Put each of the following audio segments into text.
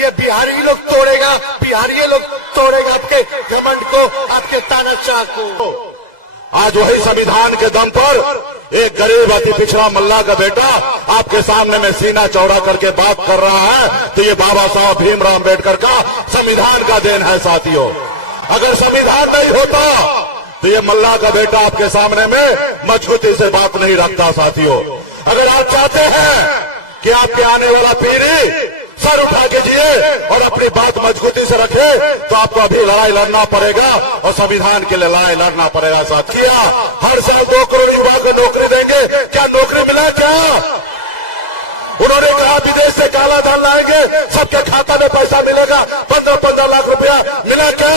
ये बिहारी लोग तोड़ेगा, बिहारी लोग तोड़ेगा आपके घमंड को, आपके तानाशाह को। आज वही संविधान के दम पर एक गरीब अति पिछड़ा मल्ला का बेटा आपके सामने में सीना चौड़ा करके बात कर रहा है, तो ये बाबा साहब भीमराव अम्बेडकर का संविधान का देन है साथियों। अगर संविधान नहीं होता तो ये मल्ला का बेटा आपके सामने में मजबूती से बात नहीं रखता साथियों। अगर आप चाहते हैं कि आपके आने वाला पीढ़ी सर उठा के जिए और अपनी बात मजबूती से रखे, तो आपको अभी लड़ाई लड़ना पड़ेगा और संविधान के लिए लड़ाई लड़ना पड़ेगा साथियों। हर साल 2 करोड़ युवा को नौकरी देंगे, क्या नौकरी मिला क्या? उन्होंने कहा विदेश से काला धन लाएंगे, सबके खाता में पैसा मिलेगा, 15-15 लाख रुपया मिला क्या?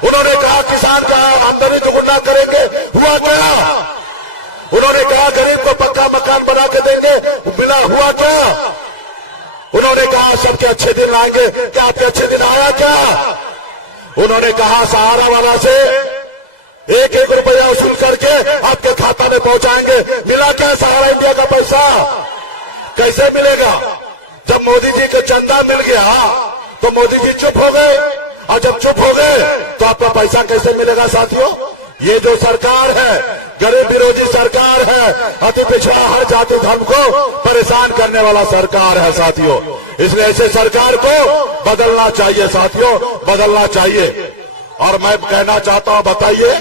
उन्होंने कहा किसान का आमदनी दुगुना करेंगे, हुआ क्या? उन्होंने कहा गरीब को पक्का मकान बना के देंगे, मिला, हुआ क्या? उन्होंने कहा सबके अच्छे दिन आएंगे, क्या आपके अच्छे दिन आया क्या? उन्होंने कहा सहारा वाला से 1-1 रुपया वसूल करके आपके खाता में पहुंचाएंगे, मिला क्या सहारा इंडिया का पैसा? कैसे मिलेगा? जब मोदी जी को चंदा मिल गया तो मोदी जी चुप हो गए, और जब चुप हो गए तो आपका पैसा कैसे मिलेगा साथियों? ये जो सरकार है गरीब विरोधी सरकार है, अति पिछड़ा हर जाति धर्म को परेशान करने वाला सरकार है साथियों। इसलिए ऐसे सरकार को बदलना चाहिए साथियों, बदलना चाहिए। और मैं कहना चाहता हूं, बताइए,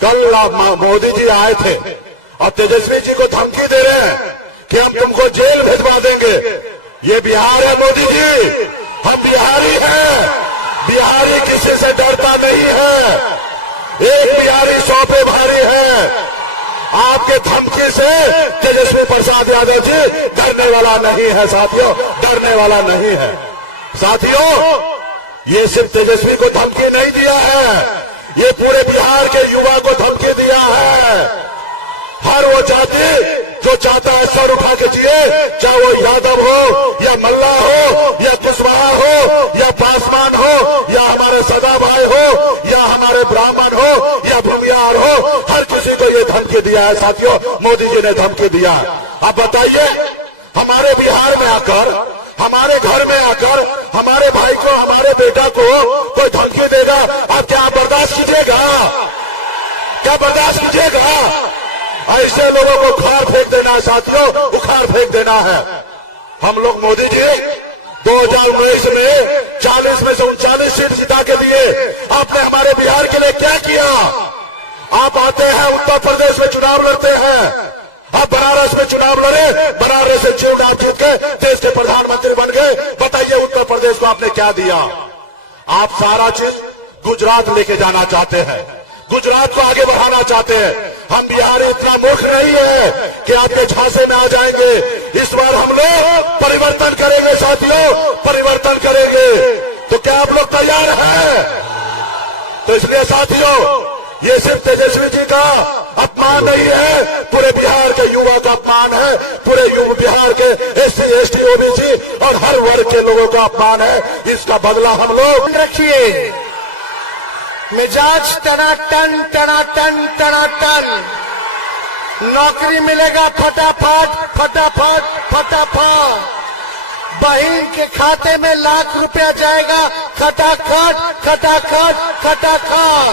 कल मोदी जी आए थे और तेजस्वी जी को धमकी दे रहे हैं कि हम तुमको जेल भिजवा देंगे। ये बिहार है मोदी जी, हम बिहारी हैं, बिहारी किसी से डरता नहीं है, एक बिहारी 100 पे भारी है। आपके धमकी से तेजस्वी प्रसाद यादव जी डरने वाला नहीं है साथियों, डरने वाला नहीं है साथियों। ये सिर्फ तेजस्वी को धमकी नहीं दिया है, ये पूरे बिहार के युवा को धमकी दिया है। हर वो जाति जो चाहता है सर उठा के जिए, चाहे वो यादव हो या मल्ला हो या कुशवाहा हो या पासवान हो या हमारे सदाभाई हो या हमारे ब्राह्मण हो या भूमियार हो, हर किसी को ये धमकी दिया है साथियों, मोदी जी ने धमकी दिया। अब बताइए, हमारे बिहार में आकर, हमारे घर में आकर हमारे भाई को, हमारे बेटा को कोई धमकी देगा, आप क्या बर्दाश्त कीजिएगा? क्या बर्दाश्त कीजिएगा? ऐसे लोगों को उखाड़ फेंक देना है साथियों, उखाड़ फेंक देना है। हम लोग मोदी जी 2019 में 40 में से 39 सीट जिता के दिए, आपने हमारे बिहार के लिए क्या किया? आप आते हैं उत्तर प्रदेश में चुनाव लड़ते हैं, आप बनारस में चुनाव लड़े, बनारस से चुनाव जीत के देश के प्रधानमंत्री बन गए। बताइए उत्तर प्रदेश को आपने क्या दिया? आप सारा चीज गुजरात लेके जाना चाहते हैं, गुजरात को आगे बढ़ाना चाहते हैं। हम बिहारी इतना मूर्ख नहीं है कि आपके झांसे में आ जाएंगे। इस बार हम लोग परिवर्तन करेंगे साथियों, परिवर्तन करेंगे। तो क्या आप लोग तैयार हैं? तो इसलिए साथियों, ये सिर्फ तेजस्वी जी का अपमान नहीं है, पूरे बिहार के युवा का अपमान है, पूरे बिहार के SC, ST, OBC और हर वर्ग के लोगों का अपमान है। इसका बदला हम लोग रखिए। मिजाज टनाटन टनाटन टनाटन, नौकरी मिलेगा फटाफट फटाफट फटाफट, बहन के खाते में लाख रुपया जाएगा खटाखट खटाखट खटाखट,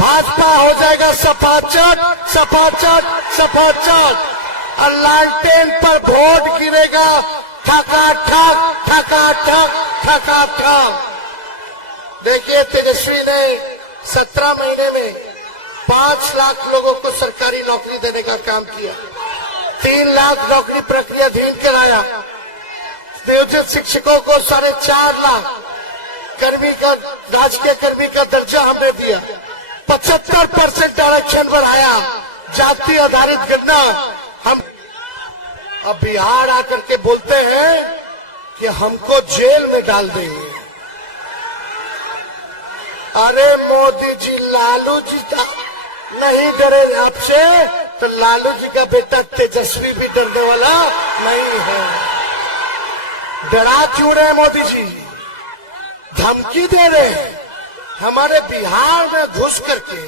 भाजपा हो जाएगा सफाचट सफाचट सफाचट, और लालटेन पर वोट गिरेगा ठकाठक ठकाठक ठकाठक। देखिए, तेजस्वी ने 17 महीने में 5 लाख लोगों को सरकारी नौकरी देने का काम किया, 3 लाख नौकरी प्रक्रियाधीन कराया, नियोजित शिक्षकों को 4.5 लाख कर्मी का, राजकीय कर्मी का दर्जा हमने दिया, 75% आरक्षण बढ़ाया, जाति आधारित गणना हम। अब बिहार आकर के बोलते हैं कि हमको जेल में डाल देंगे। अरे मोदी जी, लालू जी नहीं डरे आपसे, तो लालू जी का बेटा तेजस्वी भी डरने वाला नहीं है। डरा क्यों रहे मोदी जी? धमकी दे रहे हैं। हमारे बिहार में घुस करके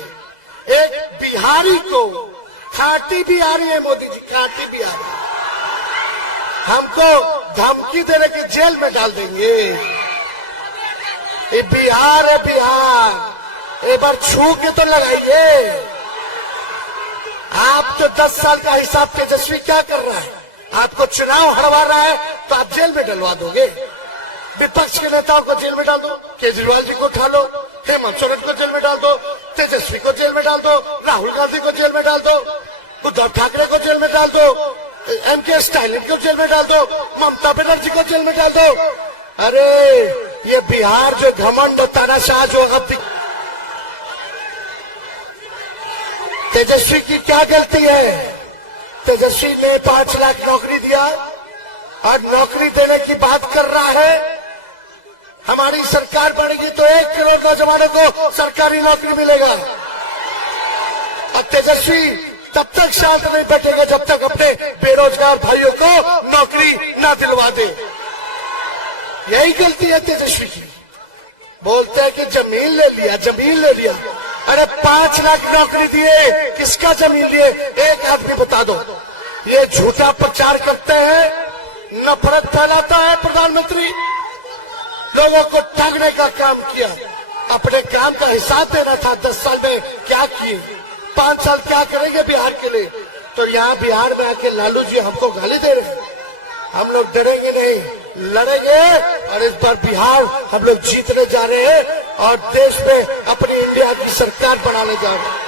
एक बिहारी को, खाटी बिहारी है मोदी जी, खाटी बिहारी, हमको धमकी देने की जेल में डाल देंगे। ये बिहार है, बिहार। एक बार छू के तो लगाइए। आप तो 10 साल का हिसाब तेजस्वी क्या कर रहा है? आपको चुनाव हरवा रहा है तो आप जेल में डलवा दोगे। विपक्ष के नेताओं को जेल में डाल दो, केजरीवाल जी को उठा लो, हेमंत सोरेन को जेल में डाल दो, तेजस्वी को जेल में डाल दो, राहुल गांधी को जेल में डाल दो, उद्धव ठाकरे को जेल में डाल दो, एमके स्टालिन को जेल में डाल दो, ममता बनर्जी को जेल में डाल दो। अरे ये बिहार जो घमंड तानाशाह जो अब तेजस्वी की क्या गलती है? तेजस्वी ने 5 लाख नौकरी दिया और नौकरी देने की बात कर रहा है। हमारी सरकार बनेगी तो 1 करोड़ नौजवानों को सरकारी नौकरी मिलेगा। और तेजस्वी तब तक शांत नहीं बैठेगा जब तक अपने बेरोजगार भाइयों को नौकरी न दिलवा दे। यही गलती है तेजस्वी की। बोलते हैं कि जमीन ले लिया, जमीन ले लिया। अरे 5 लाख नौकरी दिए, किसका जमीन लिए? एक आदमी बता दो। ये झूठा प्रचार करते हैं, नफरत फैलाता है प्रधानमंत्री, लोगों को ठगने का काम किया। अपने काम का हिसाब देना था। 10 साल में क्या किए, 5 साल क्या करेंगे बिहार के लिए? तो यहाँ बिहार में आके लालू जी हमको गाली दे रहे हैं। हम लोग डरेंगे नहीं, लड़ेंगे और इस बार बिहार हम लोग जीतने जा रहे हैं और देश में अपनी इंडिया की सरकार बनाने जा रहे हैं।